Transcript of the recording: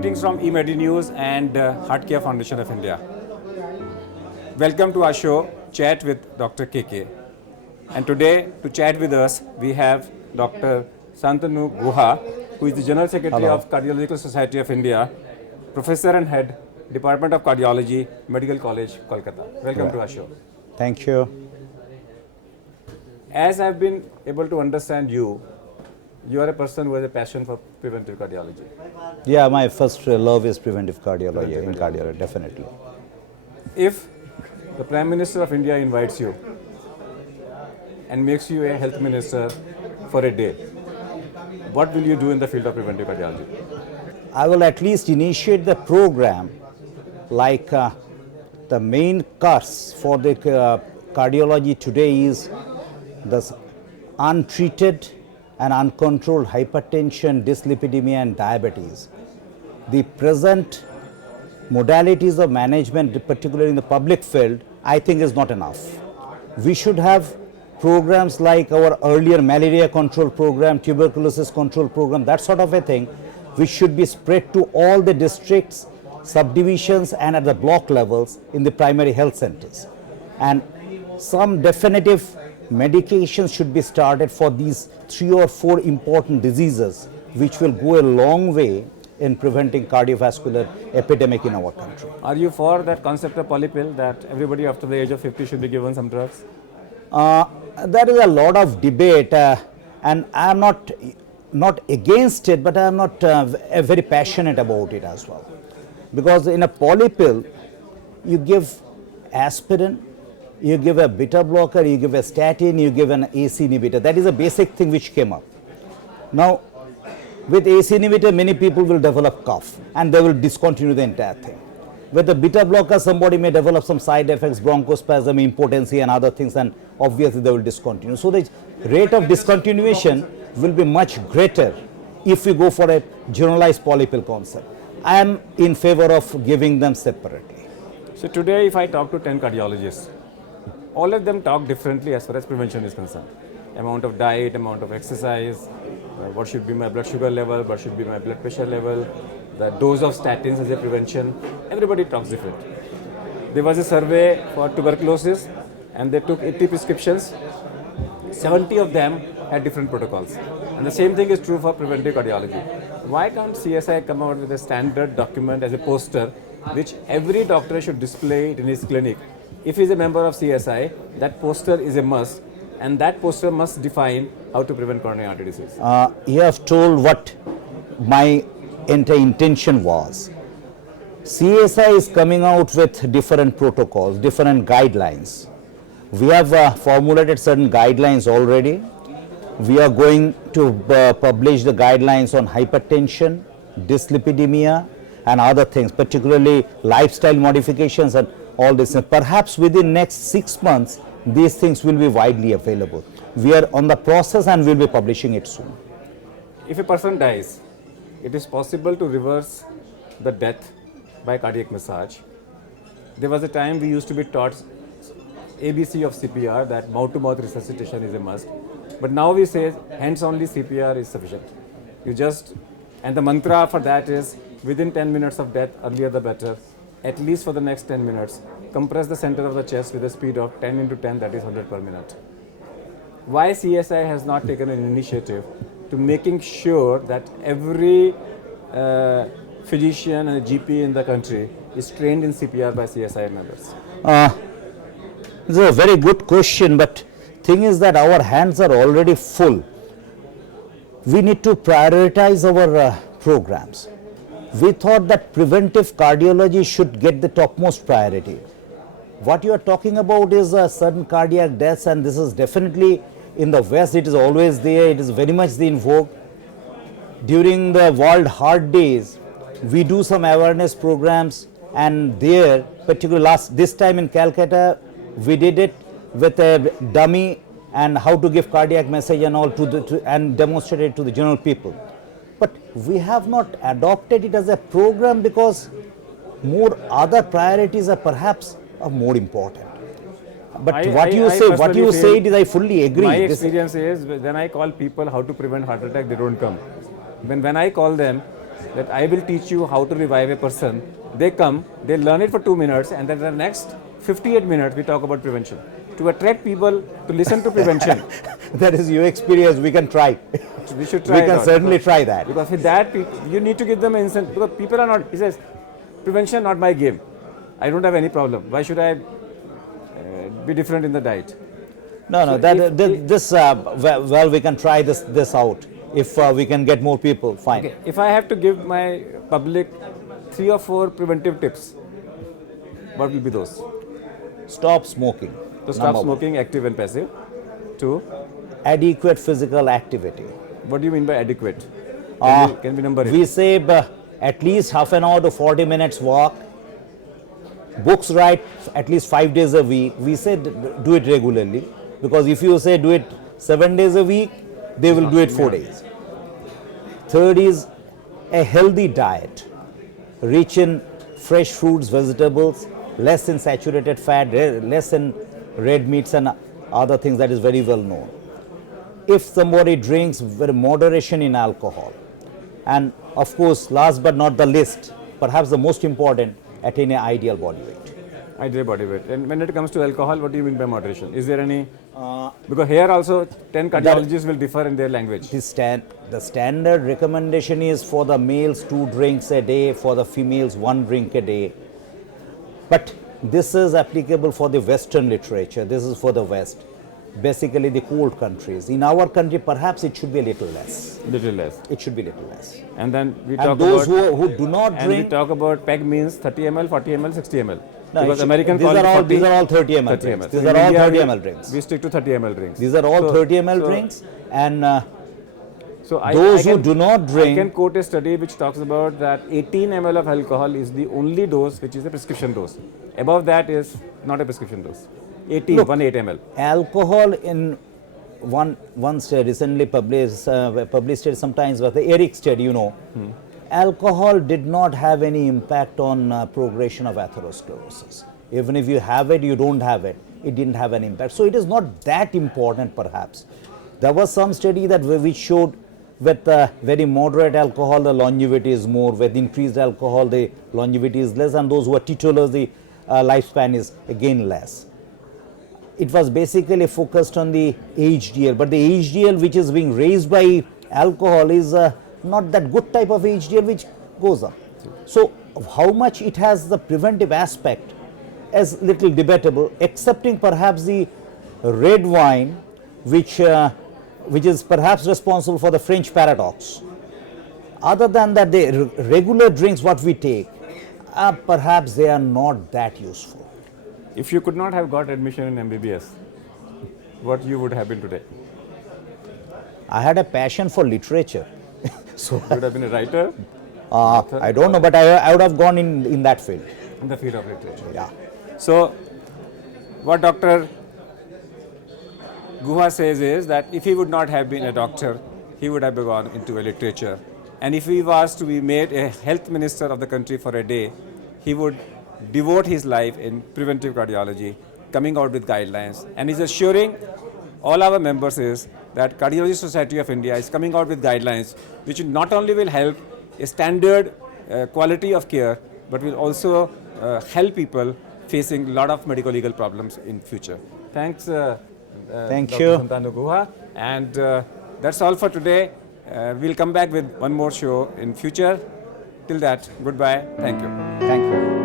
Greetings from eMedi News and Heart Care Foundation of India. Welcome to our show, Chat with Dr. KK. And today, to chat with us, we have Dr. Santanu Guha, who is the General Secretary of Cardiological Society of India, Professor and Head, Department of Cardiology, Medical College, Kolkata. Welcome to our show. Thank you. As I've been able to understand you, you are a person who has a passion for preventive cardiology. Yeah, my first love is preventive cardiology, in cardiology, definitely. If the Prime Minister of India invites you and makes you a health minister for a day, what will you do in the field of preventive cardiology? I will at least initiate the program like the main cause for the cardiology today is the untreated and uncontrolled hypertension, dyslipidemia and diabetes. The present modalities of management, particularly in the public field, I think is not enough. We should have programs like our earlier malaria control program, tuberculosis control program, that sort of a thing, which should be spread to all the districts, subdivisions and at the block levels in the primary health centers. And some definitive medications should be started for these 3 or 4 important diseases, which will go a long way in preventing cardiovascular epidemic in our country. Are you for that concept of polypill, that everybody after the age of 50 should be given some drugs? There is a lot of debate and I am not against it, but I am not very passionate about it as well. Because in a polypill, you give aspirin, you give a beta blocker, you give a statin, you give an AC inhibitor. That is a basic thing which came up. Now, with AC inhibitor, many people will develop cough and they will discontinue the entire thing. With the beta blocker, somebody may develop some side effects, bronchospasm, impotency and other things, and obviously they will discontinue. So the rate of discontinuation will be much greater if we go for a generalized polypill concept. I am in favor of giving them separately. So today if I talk to 10 cardiologists, all of them talk differently as far as prevention is concerned. Amount of diet, amount of exercise, what should be my blood sugar level, what should be my blood pressure level, the dose of statins as a prevention. Everybody talks different. There was a survey for tuberculosis and they took 80 prescriptions. 70 of them had different protocols. And the same thing is true for preventive cardiology. Why can't CSI come out with a standard document as a poster which every doctor should display it in his clinic? If he is a member of CSI, that poster is a must, and that poster must define how to prevent coronary artery disease. You have told what my entire intention was. CSI is coming out with different protocols, different guidelines. We have formulated certain guidelines already. We are going to publish the guidelines on hypertension, dyslipidemia and other things, particularly lifestyle modifications and all this. Perhaps within next 6 months, these things will be widely available. We are on the process and we will be publishing it soon. If a person dies, it is possible to reverse the death by cardiac massage. There was a time we used to be taught ABC of CPR, that mouth-to-mouth resuscitation is a must. But now we say hands-only CPR is sufficient. And the mantra for that is within 10 minutes of death, earlier the better. At least for the next 10 minutes, compress the center of the chest with a speed of 10 into 10, that is 100 per minute. Why CSI has not taken an initiative to making sure that every physician and a GP in the country is trained in CPR by CSI members? This is a very good question, but thing is that our hands are already full. We need to prioritize our programs. We thought that preventive cardiology should get the topmost priority. What you are talking about is sudden cardiac deaths, and this is definitely in the West, it is always there, it is very much in vogue. During the World Heart Days, we do some awareness programs, and there, particularly this time in Calcutta, we did it with a dummy and how to give cardiac message and all and demonstrate it to the general people. But we have not adopted it as a program because more other priorities are perhaps more important. But what you said is I fully agree. My experience is when I call people how to prevent heart attack, they don't come. When I call them, that I will teach you how to revive a person. They come, they learn it for 2 minutes, and then the next 58 minutes we talk about prevention. To attract people to listen to prevention, That is your experience. We can try. we should We try it can out. certainly try that. Because with that, you need to give them an instant, because people are not, he says, prevention not my game. I don't have any problem. Why should I be different in the diet? No, no. So That if- this well, we can try this out. If we can get more people, fine. Okay, if I have to give my public 3 or 4 preventive tips, what will be those? Stop smoking. To stop Number one. smoking, active and passive. 2, Adequate physical activity. what do you mean by adequate? Uh, Can we number it? We say at least half an hour to 40 minutes walk. Books write at least 5 days a week. We say do it regularly, because if you say do it 7 days a week, they will do it 4 days. Third is a healthy diet, rich in fresh fruits, vegetables, less in saturated fat, less in red meats and other things that is very well known. If somebody drinks, very moderation in alcohol, and of course, last but not the least, perhaps the most important, attain an ideal body weight. Ideal body weight. And when it comes to alcohol, what do you mean by moderation? Is there any? Because here also 10 cardiologists will differ in their language. The standard recommendation is for the males 2 drinks a day, for the females 1 drink a day. But this is applicable for the Western literature. This is for the West, basically the cold countries. In our country, perhaps it should be a little less. Little less. It should be little less. And then we talk And those about who do not and we drink, talk about PEG means 30 ml, 40 ml, 60 ml. No, Because it should- American these call are it all 40, these are all 30 ml 30 drinks. ml. These So are in all India, 30 we- ml drinks. We stick to 30 ml drinks. These are all So- 30 ml so- drinks, and So those who can- do not I can drink, quote a study which talks about that 18 ml of alcohol is the only dose which is a prescription dose. Above that is not a prescription dose. 18, Look. 18 ml. alcohol in one study recently published it sometimes with the Eric study, alcohol did not have any impact on progression of atherosclerosis. Even if you have it, you don't have it, it didn't have an impact. So it is not that important perhaps. There was some study that which showed with very moderate alcohol the longevity is more, with increased alcohol the longevity is less, and those who are teetotalers the lifespan is again less. It was basically focused on the HDL, but the HDL which is being raised by alcohol is not that good type of HDL which goes up. So how much it has the preventive aspect is little debatable, excepting perhaps the red wine which is perhaps responsible for the French paradox. Other than that, the regular drinks what we take, perhaps they are not that useful. If you could not have got admission in MBBS, what you would have been today? I had a passion for literature. So You would have been a writer I don't know, but I would have gone in that field. in the field of literature. Yeah. So, what Dr. Guha says is that if he would not have been a doctor, he would have gone into a literature. And if he was to be made a health minister of the country for a day, he would devote his life in preventive cardiology, coming out with guidelines. And he's assuring all our members is that Cardiology Society of India is coming out with guidelines which not only will help a standard quality of care, but will also help people facing a lot of medical legal problems in future. Thanks, Thank Dr. you. Santanu Guha. And that's all for today. We'll come back with one more show in future. Till that, goodbye. Thank you. Thank you.